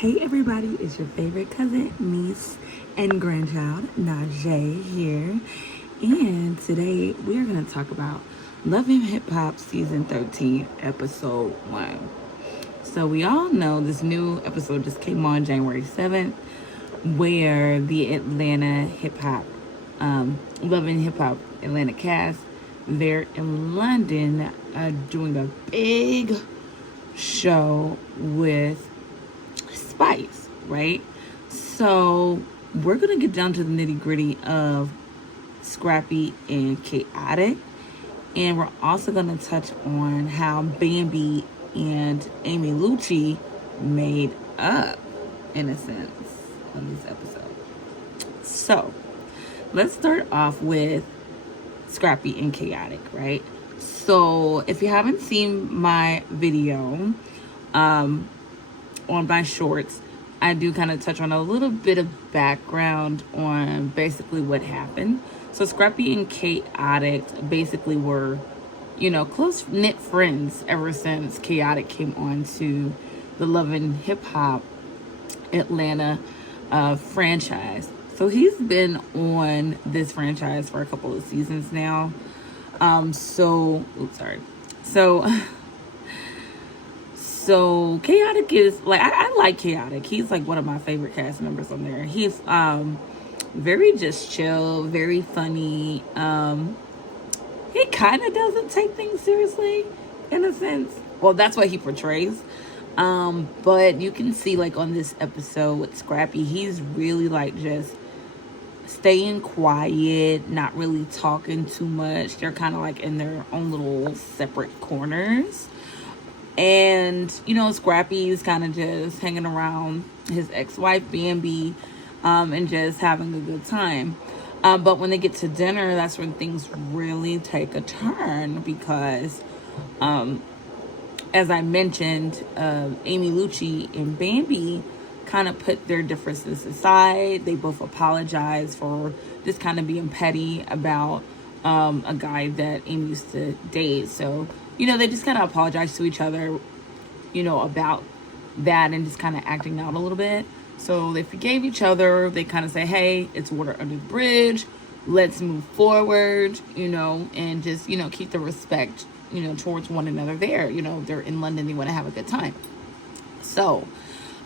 Hey everybody, it's your favorite cousin, niece, and grandchild, Najee here. And today we're going to talk about Love and Hip Hop Season 13, Episode 1. So we all know this new episode just came on January 7th, where the Atlanta Hip Hop, Love and Hip Hop Atlanta cast, they're in London doing a big show with Spice, right? So we're gonna get down to the nitty gritty of Scrappy and Khaotic, and we're also gonna touch on how Bambi and Amy Lucci made up, in a sense, on this episode. So let's start off with Scrappy and Khaotic, right? So if you haven't seen my video, on my shorts, I do kind of touch on a little bit of background on basically what happened. So Scrappy and Khaotic basically were, close knit friends ever since Khaotic came on to the Love and Hip Hop Atlanta franchise. So he's been on this franchise for a couple of seasons now. So Khaotic is like, I like Khaotic. He's like one of my favorite cast members on there. He's very just chill, very funny. He kind of doesn't take things seriously, in a sense. Well, that's what he portrays. But you can see like on this episode with Scrappy, he's really like just staying quiet, not really talking too much. They're kind of like in their own little separate corners. And, Scrappy's kind of just hanging around his ex-wife, Bambi, and just having a good time. But when they get to dinner, that's when things really take a turn because, as I mentioned, Amy Lucci and Bambi kind of put their differences aside. They both apologize for just kind of being petty about a guy that Amy used to date. So, they just kind of apologize to each other, about that and just kind of acting out a little bit. So they forgave each other. They kind of say, hey, it's water under the bridge. Let's move forward, and just, keep the respect, towards one another there. They're in London. They want to have a good time. So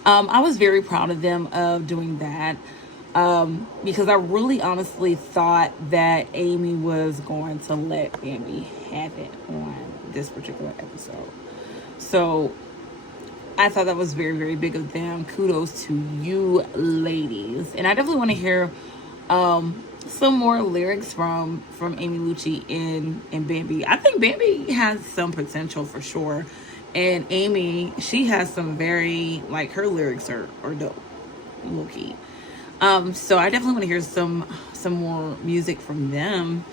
I was very proud of them of doing that. Because I really honestly thought that Amy was going to let Bambi have it on this particular episode. So I thought that was very, very big of them. Kudos to you ladies. And I definitely want to hear some more lyrics from Amy Lucci and Bambi. I think Bambi has some potential for sure. And Amy, she has some very, like, her lyrics are dope. Low-key. So I definitely want to hear some more music from them.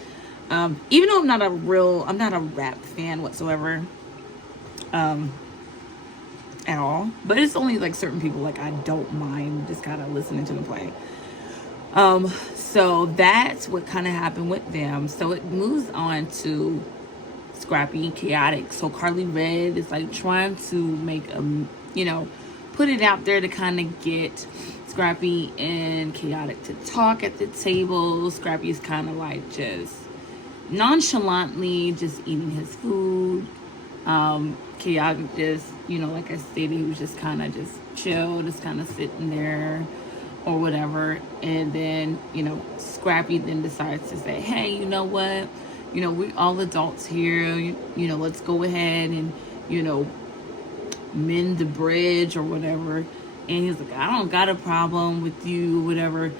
Even though I'm not a rap fan whatsoever, at all. But it's only like certain people, like, I don't mind just kind of listening to them play. So that's what kind of happened with them. So it moves on to Scrappy and Khaotic. So Carly Red is like trying to make put it out there to kind of get Scrappy and Khaotic to talk at the table. Scrappy is kind of like just nonchalantly just eating his food. Khaotic just, like I stated, he was just kind of just chill, just kind of sitting there or whatever. And then, Scrappy then decides to say, hey, you know what? We all adults here, let's go ahead and, mend the bridge or whatever. And he's like, I don't got a problem with you, whatever.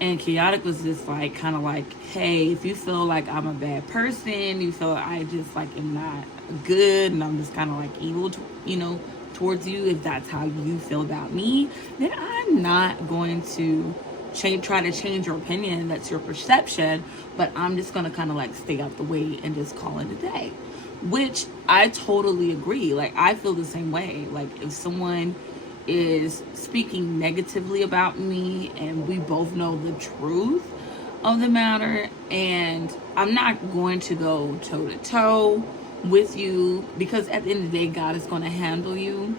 And Khaotic was just like, kind of like, hey, if you feel like I'm a bad person, you feel like I just like am not good and I'm just kind of like evil, towards you, if that's how you feel about me, then I'm not going to try to change your opinion. That's your perception, but I'm just going to kind of like stay out the way and just call it a day, which I totally agree. Like, I feel the same way. Like, if someone is speaking negatively about me and we both know the truth of the matter, and I'm not going to go toe to toe with you, because at the end of the day, God is going to handle you.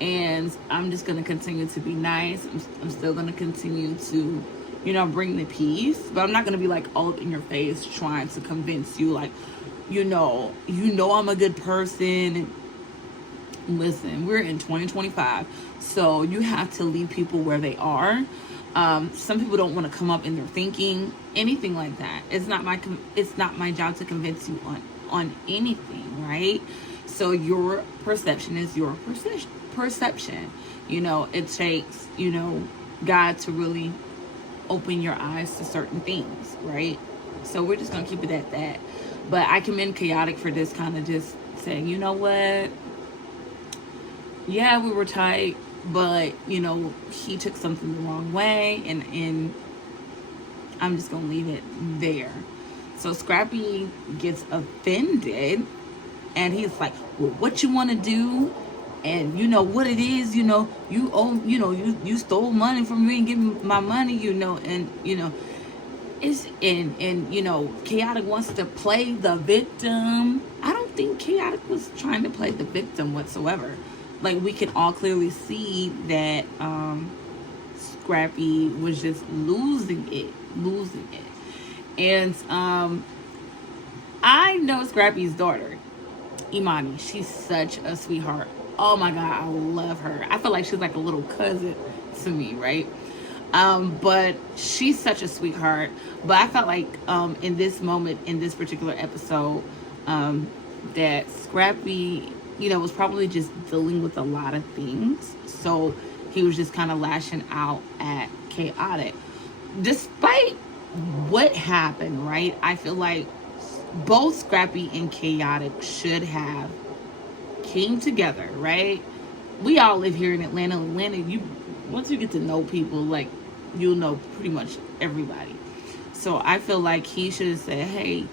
And I'm just going to continue to be nice. I'm still going to continue to, you know, bring the peace. But I'm not going to be like all in your face trying to convince you, like, you know I'm a good person. Listen, we're in 2025, so you have to leave people where they are. Some people don't want to come up in their thinking, anything like that. It's not my job to convince you on anything, right? So your perception is your perception. You know, it takes, you know, God to really open your eyes to certain things, right? So we're just gonna keep it at that. But I commend Khaotic for this, kind of just saying, you know what, yeah, we were tight, but you know, he took something the wrong way, and I'm just gonna leave it there. So Scrappy gets offended, and he's like, well, what you want to do? And you know what it is, you know, you owe, you know, you stole money from me and give me my money, you know, and you know, it's and you know, Khaotic wants to play the victim. I don't think Khaotic was trying to play the victim whatsoever. Like, we can all clearly see that Scrappy was just losing it. And I know Scrappy's daughter, Imani. She's such a sweetheart. Oh my God, I love her. I feel like she's like a little cousin to me, right? But she's such a sweetheart. But I felt like in this moment, in this particular episode, that Scrappy, you know, was probably just dealing with a lot of things. So he was just kind of lashing out at Khaotic. Despite what happened, right? I feel like both Scrappy and Khaotic should have came together, right? We all live here in Atlanta. Once you get to know people, like, you'll know pretty much everybody. So I feel like he should have said, hey,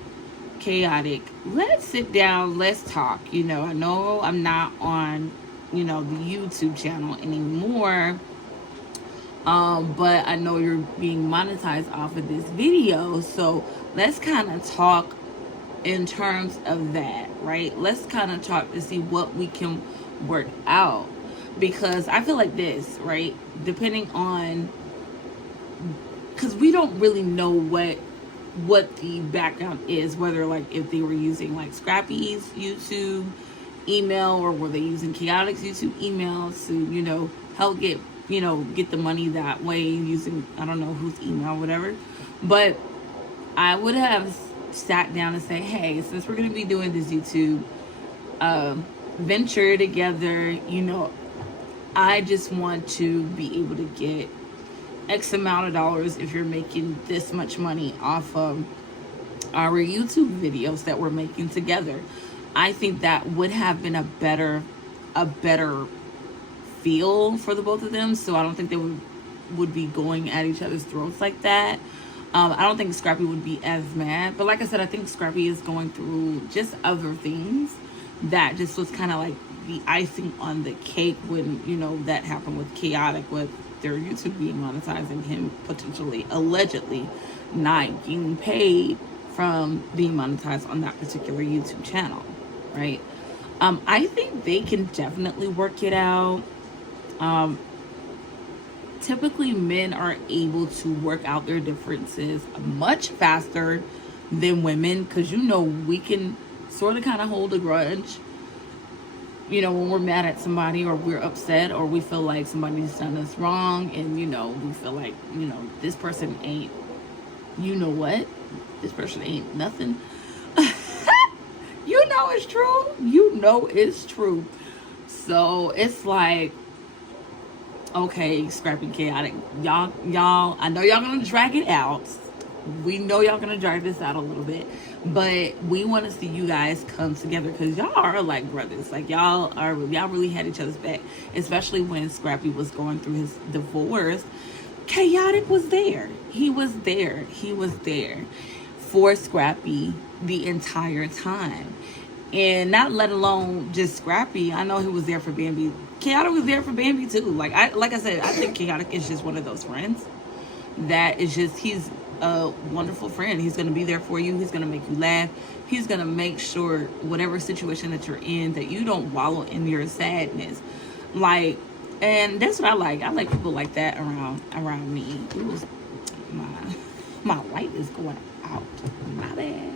Khaotic, let's sit down, let's talk. You know, I know I'm not on, you know, the YouTube channel anymore, but I know you're being monetized off of this video, so let's kind of talk in terms of that, right? Let's kind of talk to see what we can work out, because I feel like this, right, depending on, because we don't really know what the background is, whether like if they were using like Scrappy's YouTube email, or were they using Khaotic's YouTube email to, you know, help get the money that way using, I don't know whose email or whatever. But I would have sat down and say, hey, since we're going to be doing this YouTube venture together, you know, I just want to be able to get X amount of dollars if you're making this much money off of our YouTube videos that we're making together. I think that would have been a better feel for the both of them. So I don't think they would be going at each other's throats like that. I don't think Scrappy would be as mad. But like I said, I think Scrappy is going through just other things that just was kind of like the icing on the cake when, you know, that happened with Khaotic, with their YouTube being monetized and him potentially, allegedly, not getting paid from being monetized on that particular YouTube channel, right? I think they can definitely work it out. Typically men are able to work out their differences much faster than women, because, you know, we can sort of kind of hold a grudge, you know, when we're mad at somebody, or we're upset, or we feel like somebody's done us wrong, and, you know, we feel like, you know, this person ain't, you know what, this person ain't nothing. You know it's true. You know it's true. So it's like, okay, Scrappy, Khaotic, y'all, I know y'all gonna drag it out. We know y'all gonna drag this out a little bit, but we want to see you guys come together, because y'all are like brothers. Like, y'all really had each other's back, especially when Scrappy was going through his divorce. Khaotic was there. He was there for Scrappy the entire time. And not let alone just Scrappy. I know he was there for Bambi. Khaotic was there for Bambi too. Like I said, I think Khaotic is just one of those friends that is just, he's a wonderful friend. He's going to be there for you. He's going to make you laugh. He's going to make sure whatever situation that you're in, that you don't wallow in your sadness. Like, and that's what I like. I like people like that around me. Ooh, my light is going out. My bad.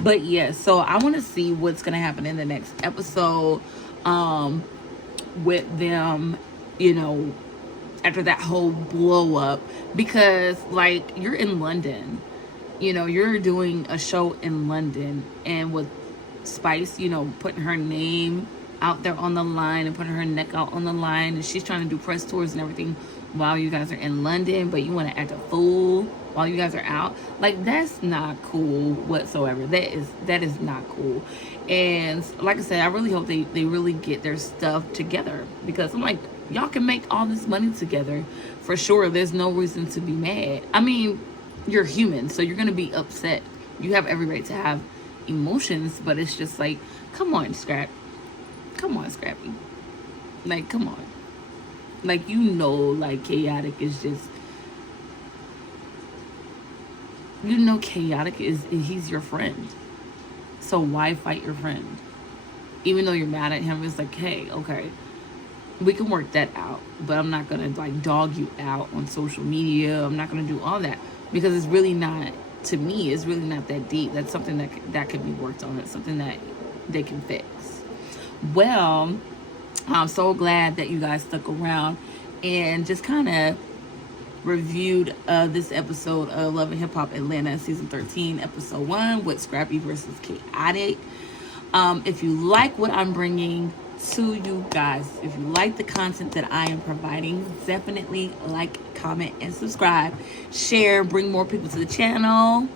But yeah, so I want to see what's gonna happen in the next episode, with them, you know, after that whole blow up, because like you're in London, you know, you're doing a show in London, and with Spice, you know, putting her name out there on the line and putting her neck out on the line, and she's trying to do press tours and everything while you guys are in London, but you want to act a fool while you guys are out. Like, that's not cool whatsoever. That is not cool. And like I said, I really hope they really get their stuff together, because I'm like, y'all can make all this money together for sure. There's no reason to be mad. I mean, you're human, so you're gonna be upset. You have every right to have emotions, but it's just like, come on, come on, Scrappy, like, come on. Like, you know, like, Khaotic is just, you know, Khaotic he's your friend, so why fight your friend? Even though you're mad at him, it's like, hey, okay, we can work that out, but I'm not gonna like dog you out on social media. I'm not gonna do all that, because it's really not, to me, it's really not that deep. That's something that can be worked on. It's something that they can fix. Well, I'm so glad that you guys stuck around and just kind of reviewed this episode of Love and Hip Hop Atlanta season 13 episode 1 with Scrappy versus Khaotic. If you like what I'm bringing to you guys, if you like the content that I am providing, definitely like, comment, and subscribe. Share, bring more people to the channel,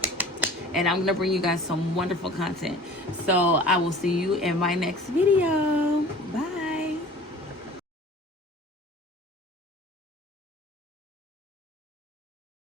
and I'm gonna bring you guys some wonderful content. So I will see you in my next video. Bye.